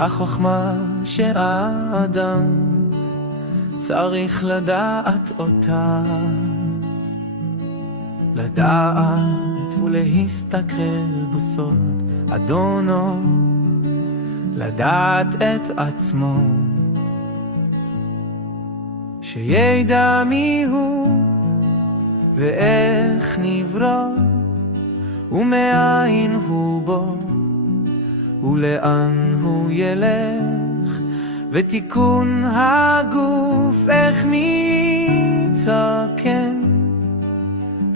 החוכמה שהאדם צריך לדעת אותה, לדעת ולהסתכל בסוד אדונו, לדעת את עצמו, שידע מי הוא ואיך נברא ומאין הוא בו ולאן הוא ילך, ותיקון הגוף איך מתקן,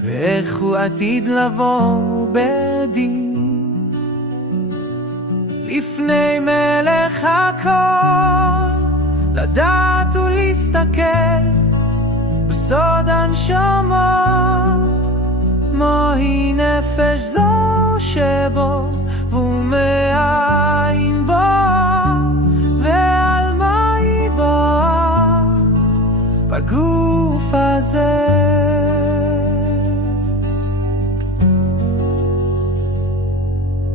ואיך הוא עתיד לבוא בדין לפני מלך הכל, לדעת ולהסתכל בסוד הנשמה, מהי נפש זו שבו ומאין בו ועל מה היא באה בגוף הזה.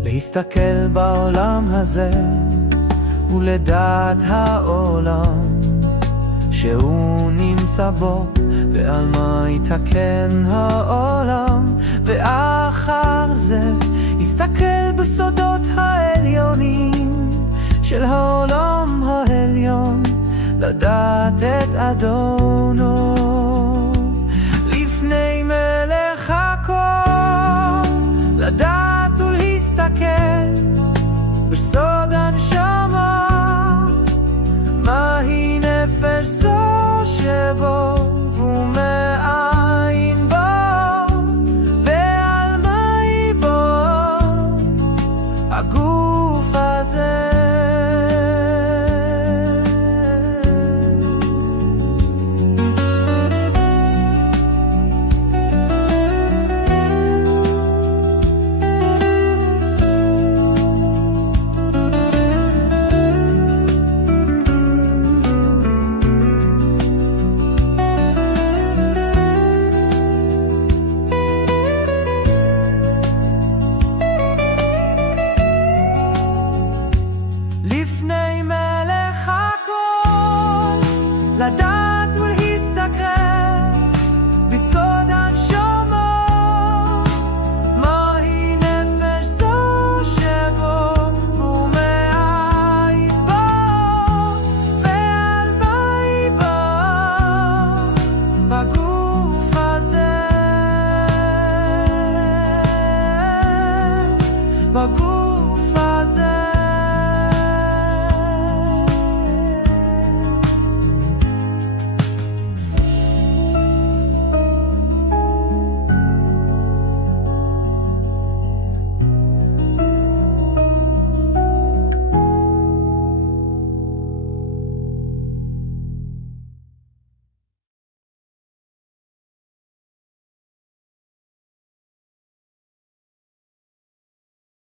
להסתכל בעולם הזה ולדעת העולם שהוא נמצא בו ועל מה יתקן העולם, ואחר זה יסתכל בסודות העליונים של העולם העליון, לדעת את אדונו לפני מלך הכל, לדעת ולהסתכל בסוד הנשמה, מהי נפש זו שבו ומאין בו ועל מה היא בו הגוף הזה. לדעת ולהסתכל בסוד הנשמה, מהי נפש זו שבו ומאין בו ועל מה היא באה בגוף הזה, בגוף